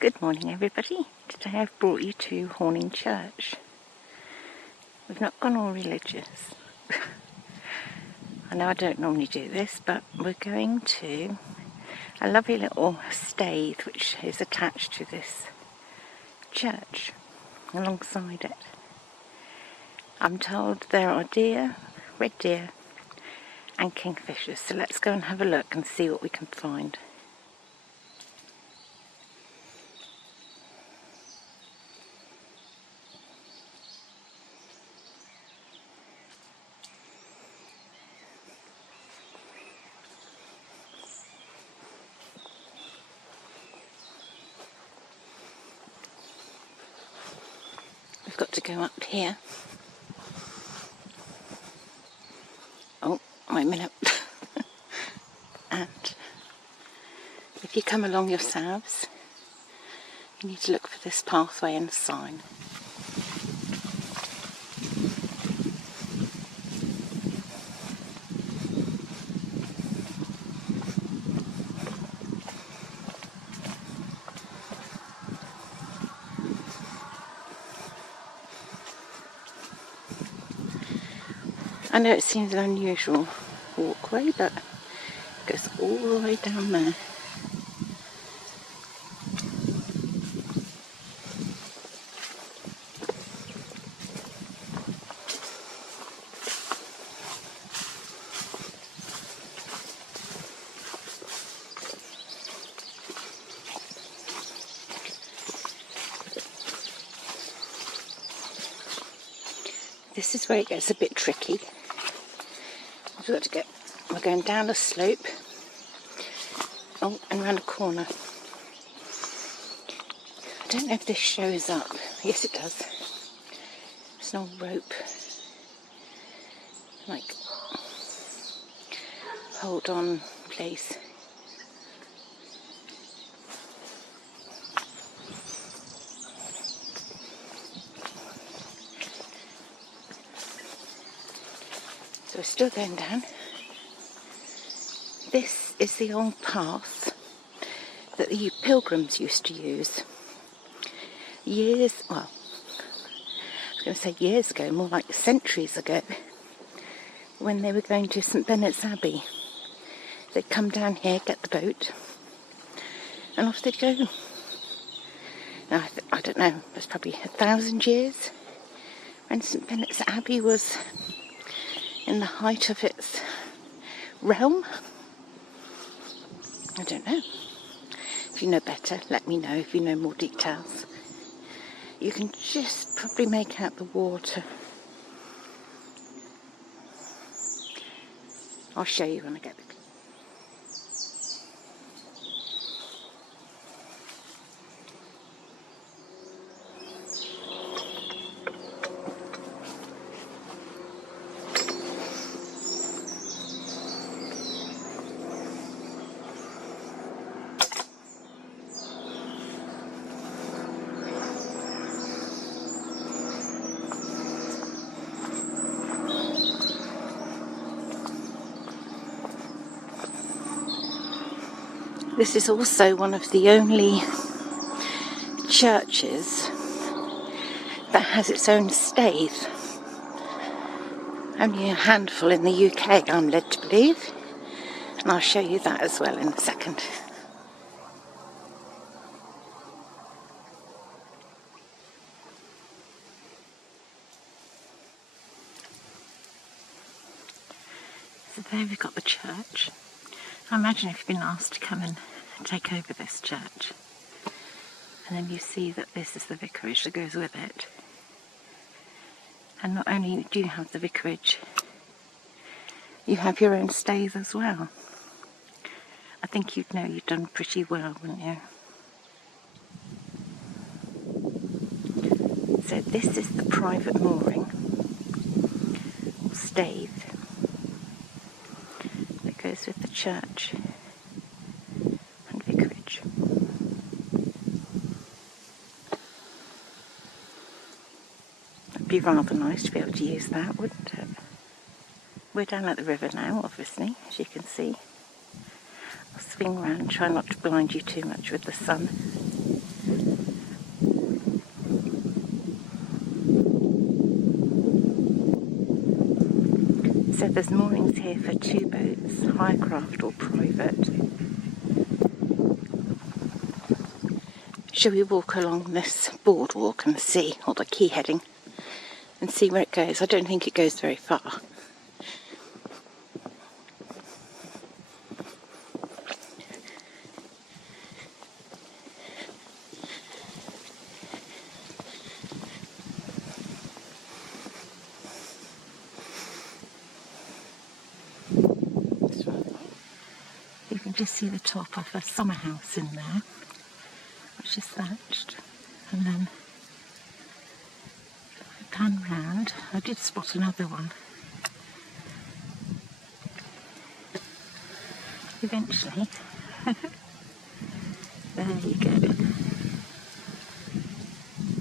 Good morning everybody. Today I've brought you to Horning Church. We've not gone all religious. I know I don't normally do this, but we're going to a lovely little staithe which is attached to this church alongside it. I'm told there are deer, red deer and kingfishers, so let's go and have a look and see what we can find. We've got to go up here. Oh, wait a minute. And if you come along yourselves, you need to look for this pathway and sign. I know it seems an unusual walkway, but it goes all the way down there. This is where it gets a bit tricky. We're going down a slope, and round a corner. I don't know if this shows up. Yes, it does. It's an old rope, like hold on place. So we're still going down. This is the old path that the pilgrims used to use. I was going to say years ago, more like centuries ago, when they were going to St Benet's Abbey. They'd come down here, get the boat, and off they'd go. Now, I don't know, it was probably 1,000 years when St Benet's Abbey was in the height of its realm. I don't know. If you know better, let me know if you know more details. You can just probably make out the water. I'll show you when I get the... This is also one of the only churches that has its own staithe. Only a handful in the UK, I'm led to believe, and I'll show you that as well in a second. So there we've got the church. I imagine if you've been asked to come and take over this church, and then you see that this is the vicarage that goes with it. And not only do you have the vicarage, you have your own staithe as well. I think you'd know you've done pretty well, wouldn't you? So this is the private mooring, or staithe, that goes with the church and vicarage. It'd be rather nice to be able to use that, wouldn't it? We're down at the river now, obviously, as you can see. I'll swing round, try not to blind you too much with the sun. there's moorings here for 2 boats, hirecraft or private. Shall we walk along this boardwalk and see, or the quay heading, and see where it goes? I don't think it goes very far. You can just see the top of a summer house in there, which is thatched, and then if I pan round, I did spot another one. Eventually, there you go.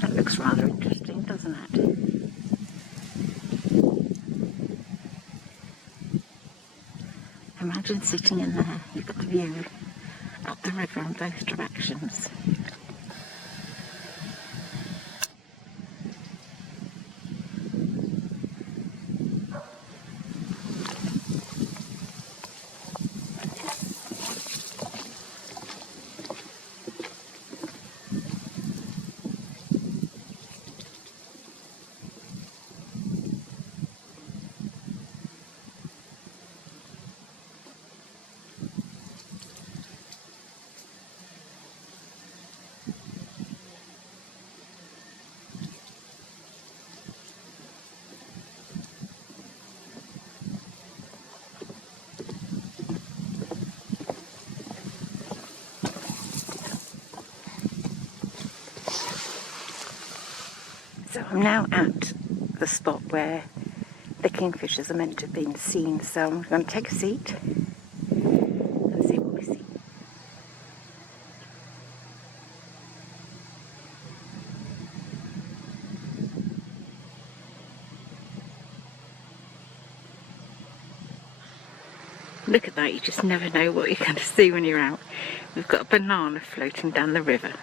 That looks rather interesting, doesn't it? Imagine sitting in there, you've got the view up the river in both directions. So I'm now at the spot where the kingfishers are meant to have been seen, so I'm going to take a seat and see what we see. Look at that, you just never know what you're going to see when you're out. We've got a banana floating down the river.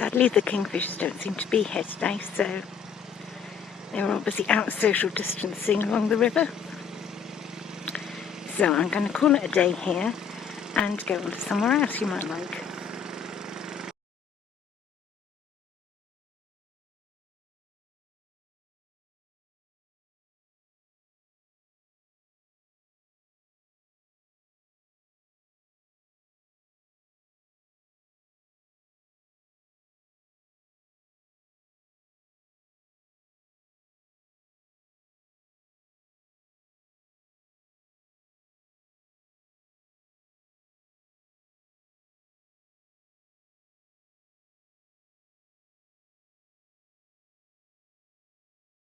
Sadly, the kingfishers don't seem to be here today, so they were obviously out social distancing along the river. So I'm going to call it a day here and go on to somewhere else you might like.